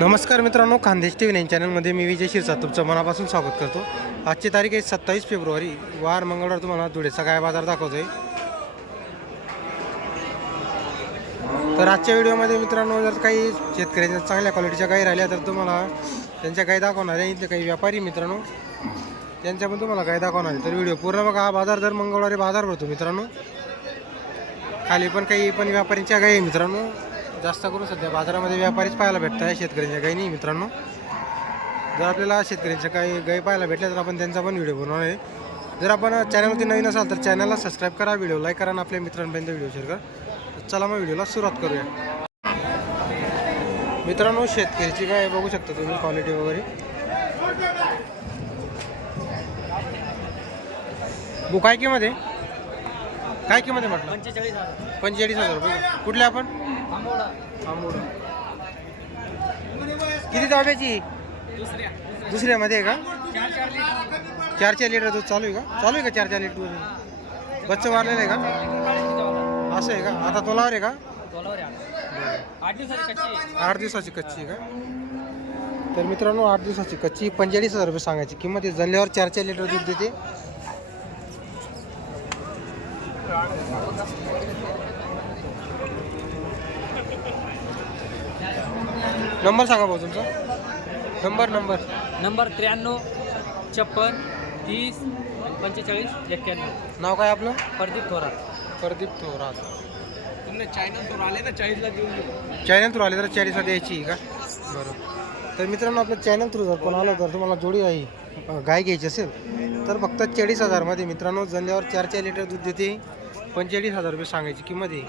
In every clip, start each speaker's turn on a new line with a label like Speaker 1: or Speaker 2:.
Speaker 1: नमस्कार मित्रांनो Khandesh T V nine चॅनलमध्ये मी विजय शिरसा तुमचं मनापासून स्वागत करतो. आजची तारीख आहे सत्तावीस फेब्रुवारी. वार मंगळवार तुम्हाला धुळेचा काय बाजार दाखवतोय. तर आजच्या व्हिडिओमध्ये मित्रांनो जर काही शेतकऱ्यांच्या चांगल्या क्वालिटीच्या गाई राहिल्या तर तुम्हाला त्यांच्या गाई दाखवणार आहे. इथले काही व्यापारी मित्रांनो त्यांच्या पण तुम्हाला गाई दाखवणार आहे. तर व्हिडिओ पूर्ण बघा. हा बाजार दर मंगळवारी बाजार भरतो मित्रांनो. खाली पण काही पण व्यापाऱ्यांच्या गायी आहे मित्रांनो. जास्त करून सध्या बाजारामध्ये व्यापारीच पाहायला भेटत आहे शेतकऱ्यांच्या गायी नाही मित्रांनो. जर आपल्याला शेतकऱ्यांच्या काही गायी पाहायला भेटल्या तर आपण त्यांचा पण व्हिडिओ बनवणार आहे. जर आपण चॅनलवरती नवीन असाल तर चॅनलला सबस्क्राईब करा व्हिडिओ लाईक करा आणि आपल्या मित्रांपर्यंत व्हिडिओ शेअर करा. चला मग व्हिडिओला सुरुवात करूया. मित्रांनो शेतकऱ्याची गाय बघू शकता तुम्ही क्वालिटी वगैरे. बुक काय किंमत आहे? काय किंमत आहे म्हटलं?
Speaker 2: पंचेचाळीस हजार.
Speaker 1: पंचेचाळीस हजार रुपये. कुठले आपण? किती
Speaker 2: दुसऱ्या.
Speaker 1: दुसऱ्यामध्ये आहे का?
Speaker 2: चार चार लिटर.
Speaker 1: दूध चालू आहे का? चालू आहे का? चार चार लिटर दूध? बच्चं वाढलेलं आहे का? असं आहे का? आता तोलावर आहे का?
Speaker 2: आठ दिवसाची कच्ची आहे.
Speaker 1: का? तर मित्रांनो आठ दिवसाची कच्ची पंचेचाळीस हजार रुपये सांगायची. किंमत आहे. जल्ल्यावर चार चार लिटर दूध देते. नंबर सांगा भाऊ तुमचा. Number number.
Speaker 2: नंबर त्र्याण्णव छप्पन तीस पंचेचाळीस एक्क्याण्णव.
Speaker 1: नाव काय आपलं?
Speaker 2: प्रदीप थोरात.
Speaker 1: प्रदीप थोरात.
Speaker 2: तुम्ही चायनल तो आले ना चाळीसला देऊन
Speaker 1: चॅनल थ्रू आले तर चाळीसला द्यायची का? बरं. तर मित्रांनो आपलं चॅनल थ्रू जर कोण आलं तर तुम्हाला जोडी आहे अं, गाय घ्यायची असेल तर फक्त चाळीस हजारमध्ये मित्रांनो जल्ल्यावर चार चार लिटर दूध देते. पंचेचाळीस हजार रुपये सांगायची किंमत आहे.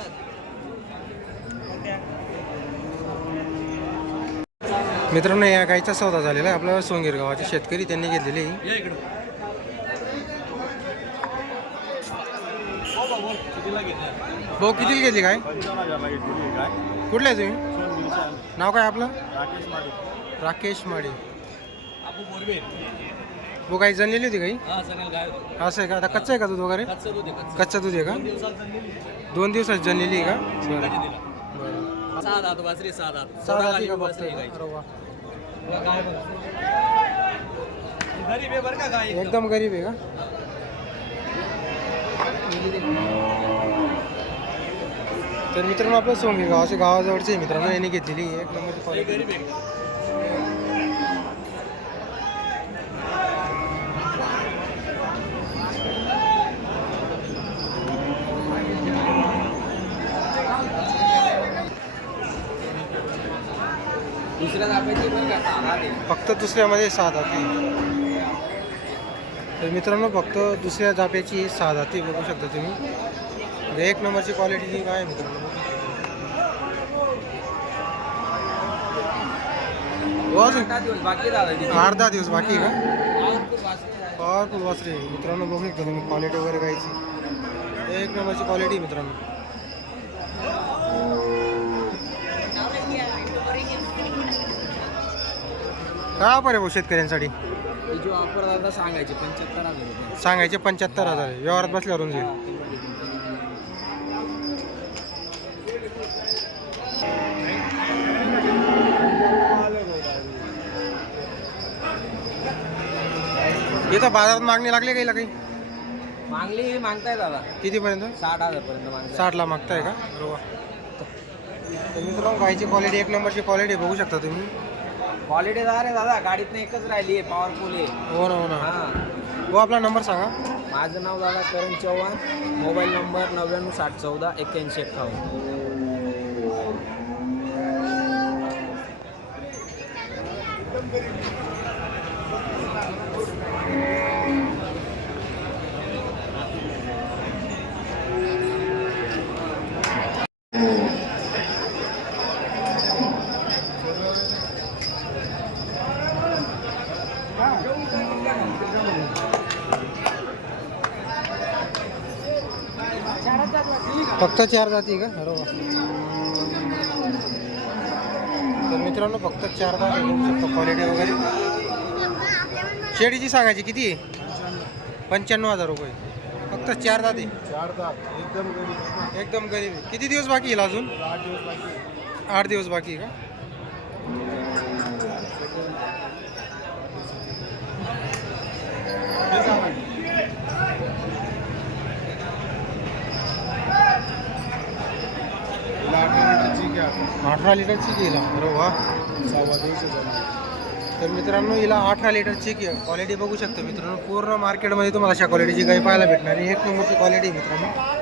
Speaker 1: मित्रांनो या गायचा सौदा झालेला आहे. आपल्या सोंगीर गावाचे शेतकरी त्यांनी घेतलेली भाऊ किती घेतली काय कुठले आहे तुम्ही? नाव काय आपलं? राकेश माडे. वो काही जणलेली होती काही
Speaker 2: हा
Speaker 1: असं आहे का? आता कच्चं आहे का दूध वगैरे?
Speaker 2: कच्चं दूध आहे
Speaker 1: का?
Speaker 2: दोन दिवसात
Speaker 1: जणलेली. आहे का? बरं.
Speaker 2: सहा दात वासरी सहा दात
Speaker 1: सहा
Speaker 2: सोळा
Speaker 1: जाती का
Speaker 2: गाली
Speaker 1: फक्त?
Speaker 2: वासरी आहे गायची.
Speaker 1: अरे वा.
Speaker 2: या गाय बघा. गरीब आहे बरं का गाय
Speaker 1: एकदम गरीब आहे का तर मित्रांनो आपलं सोंगी गावाच्या गावाजवळचे आहे मित्रांनो यांनी घेतलेली आहे. एक नंबरची
Speaker 2: लई
Speaker 1: quality.
Speaker 2: गरीब आहे दुसऱ्या दाब्याची बरं का सहा दे
Speaker 1: फक्त दुसऱ्यामध्ये सहा जाती. तर मित्रांनो फक्त दुसऱ्या जाप्याची सहा जाती बघू शकता तुम्ही. म्हणजे एक नंबरची क्वालिटी काय मित्रांनो? हो
Speaker 2: बाकी झाला
Speaker 1: आठ दहा दिवस बाकी का? पॉवरफुल वासरे मित्रांनो बघू शकता तुम्ही क्वालिटी वगैरे गायची एक नंबरची क्वालिटी मित्रांनो. काय ऑफर आहे भाऊ शेतकऱ्यांसाठी?
Speaker 2: जो ऑफर दादा सांगायचे पंच्याहत्तर हजार रुपये.
Speaker 1: सांगायचे पंच्याहत्तर हजार. आहे व्यवहारात बसल्यावर होऊन जाईल इथं बाजारात मागणी लागली काही काही?
Speaker 2: मागली मागताय दादा.
Speaker 1: कितीपर्यंत?
Speaker 2: साठ हजार पर्यंत मागताय.
Speaker 1: साठला मागताय का? बरोबर. तर मित्रांनो गायची क्वालिटी एक नंबरची क्वालिटी बघू शकता तुम्ही.
Speaker 2: क्वालिटी दार आहे दादा गाडीत एकच राहिली आहे पॉवरफुल आहे.
Speaker 1: हो ना हो ना.
Speaker 2: हा.
Speaker 1: हो आपला नंबर सांगा.
Speaker 2: माझं नाव दादा करण चव्हाण मोबाईल नंबर नव्याण्णव साठ चौदा एक्क्याऐंशी एक्कावन्न
Speaker 1: फक्त चार जाती का? बरोबर तर मित्रांनो फक्त चार जाती बघू शकता क्वालिटी वगैरे. शेडीची सांगायची किती आहे? पंच्याण्णव हजार रुपये. फक्त चार जाती
Speaker 3: चार एकदम गरीब.
Speaker 1: एकदम गरीब किती दिवस बाकी येईल अजून?
Speaker 3: आठ दिवस बाकी
Speaker 1: आठ दिवस बाकी आहे का? अठरा लिटरची हिला अरे वा. तर मित्रांनो हिला अठरा लिटरची क्वालिटी बघू शकतो मित्रांनो. पूर्ण मार्केटमध्ये तुम्हाला अशा क्वालिटीची गाई पाहायला भेटणार. एक नंबरची क्वालिटी मित्रांनो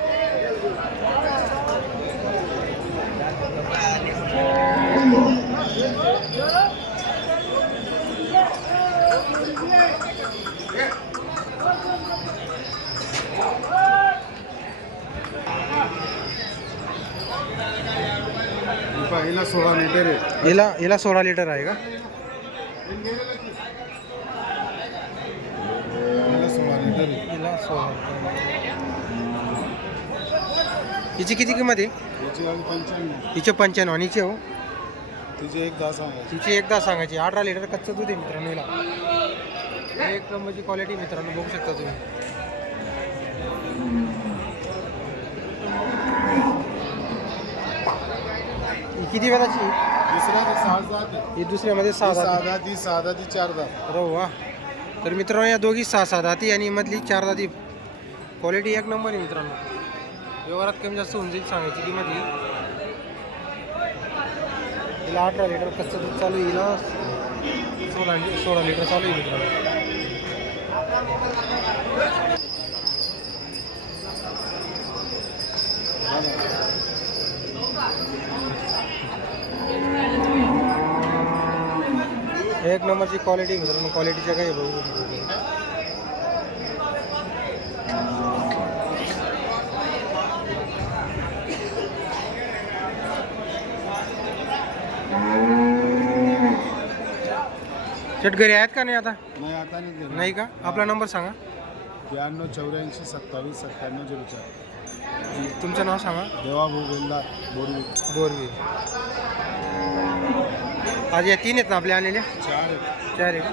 Speaker 3: पहिला सोळा लिटर आहे
Speaker 1: हिला हिला सोळा लिटर आहे का?
Speaker 3: सोळा
Speaker 1: हिला हिची किती किंमत आहे? हिचे पंच्याण्णव. आणि हिचे हो?
Speaker 3: तिचे एक दहा सांगायची.
Speaker 1: हिची एकदा सांगायची. अठरा लिटर कच्चं दूध आहे मित्रांनो हिला एक नंबरची क्वालिटी मित्रांनो बघू शकता तुम्ही. ही किती वेळाची?
Speaker 3: सहा जात आहे
Speaker 1: ही दुसऱ्यामध्ये सहा
Speaker 3: सहा
Speaker 1: दाती
Speaker 3: दहा ती सहा दहा ती चार दहा
Speaker 1: अरे वा तर मित्रांनो या दोघी सहा सहा दाती आणि मधली चार दाती क्वालिटी एक नंबर आहे मित्रांनो. व्यवहारात कमी जास्त होऊन जाईल सांगायची किंमत ही हिला अठरा लिटर कच्चं दूध चालू आहे हिला सोळा सोळा लिटर चालू आहे मित्रांनो. एक नंबरची क्वालिटी मित्रांनो. क्वालिटीच्या काही बघू. शेट घरी आहेत का नाही आता?
Speaker 3: नाही आता नाही दिलं.
Speaker 1: नाही का? आपला नंबर सांगा.
Speaker 3: ब्याण्णव चौऱ्याऐंशी सत्तावीस सत्त्याण्णव झिरो चार.
Speaker 1: तुमचं नाव सांगा.
Speaker 3: देवाभाऊ बेल्ला बोरवी.
Speaker 1: बोरवी. आज या तीन आहेत ना आपल्या आलेल्या
Speaker 3: चार आहे.
Speaker 1: चार आहे का?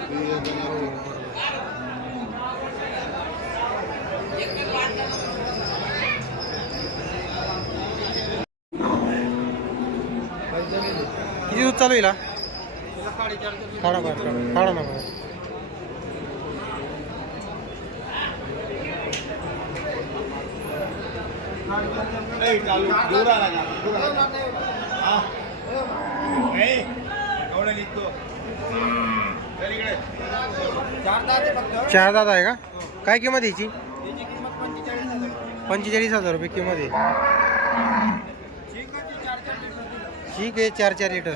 Speaker 3: एक आणि
Speaker 1: बरोबर. किती दूध चालू येईल? काढा बाहेर काढा ना बाहेर चार दादा आहे का? काय किंमत आहे याची? पंचेचाळीस हजार. रुपये किंमत आहे. ठीक आहे चार चार लिटर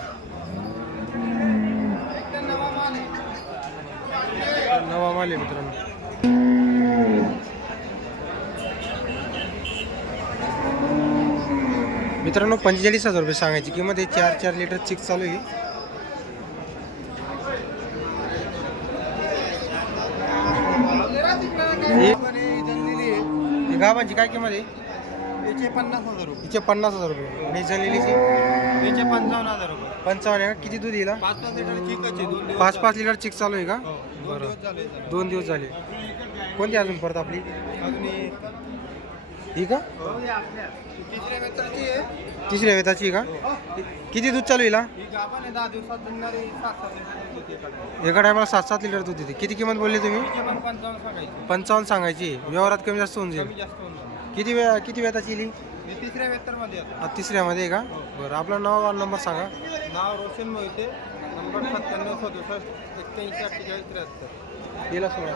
Speaker 1: नवा माल आहे. मित्रांनो. मित्रांनो पंचेचाळीस हजार रुपये सांगायची किंमत आहे. चार चार लिटर चिक चालू आहे. गावांची काय किंमत आहे?
Speaker 2: याचे पन्नास हजार रुपये.
Speaker 1: पन्नास हजार रुपये. आणि जलेलीची
Speaker 2: याचे पंचावन्न हजार रुपये.
Speaker 1: पंचावन्न आहे का? किती दूध येईल
Speaker 2: पाच पाच लिटर चिकाचे दोन दिवस
Speaker 1: पाच पाच लिटर चिक चालू आहे का?
Speaker 2: हो, दोन
Speaker 1: बरं.
Speaker 2: दिवस झाले.
Speaker 1: दोन दिवस झाले. कोणती अजून परत आपली?
Speaker 2: अजून एक.
Speaker 1: ही का?
Speaker 2: तिसऱ्या मित्राची आहे
Speaker 1: तिसऱ्या वेताची का? किती दूध चालू येईल हा?
Speaker 2: ही गाभण आहे दहा दिवसात जणणारी सात सात लिटर दूध देते एका
Speaker 1: एका टायमाला सात सात लिटर दूध देते. किती किंमत बोलली तुम्ही?
Speaker 2: तिचे पण पंचावन्न सांगायचे.
Speaker 1: पंचावन्न सांगायची व्यवहारात कमी जास्त होऊन
Speaker 2: कमी
Speaker 1: जाईल.
Speaker 2: जास्त होऊन जाईल
Speaker 1: किती वेळा किती वेताची येईल
Speaker 2: हे तिसऱ्या वेतरमध्ये येतं
Speaker 1: हा, तिसऱ्यामध्ये आहे का? बरं आपलं नाव आणि नंबर सांगा.
Speaker 2: नाव रोशन मोहिते. नंबर सत्त्याण्णव सदुसष्ट एक्क्याऐंशी अठ्ठेचाळीस त्र्याहत्तर.
Speaker 1: दिला सोळा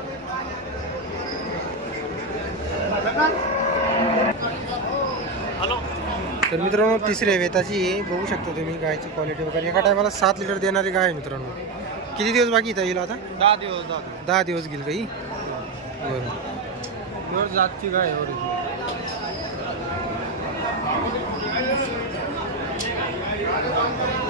Speaker 1: तर मित्रांनो तिसऱ्या वेताची. बघू शकता तुम्ही गायची क्वालिटी वगैरे. एका टायमाला सात लिटर देणारी गाय आहे मित्रांनो. किती दिवस बाकी इथं येईल आता?
Speaker 2: दहा दिवस दहा दिवस
Speaker 1: दहा दिवस घेईल काही बरं.
Speaker 2: जातची गाय.
Speaker 1: चालेल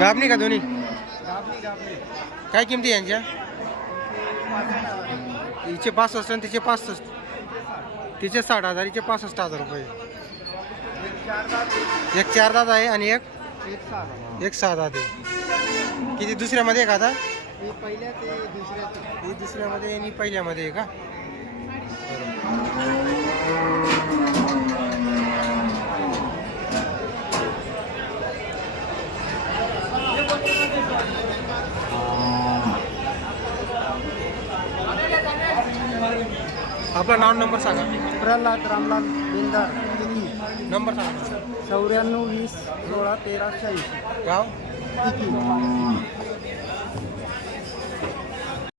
Speaker 1: गाबणी का दोन्ही? काय किमती यांच्या? हिचे पासष्ट आणि तिचे पासष्ट. तिचे साठ हजार हिचे पासष्ट हजार रुपये. एक चार दात आहे आणि एक?
Speaker 4: एक सहा
Speaker 1: दात आहे. किती? दुसऱ्यामध्ये आहे आता?
Speaker 4: हे पहिल्या ते दुसऱ्या
Speaker 1: ही दुसऱ्यामध्ये आणि पहिल्यामध्ये आहे का? आपला नाव नंबर सांगा.
Speaker 4: प्रल्हाद रामलाल बिंदार. तिकी
Speaker 1: नंबर सांगा.
Speaker 4: चौऱ्याण्णव वीस सोळा तेरा शहाऐंशी
Speaker 1: गाव?
Speaker 4: तिकी.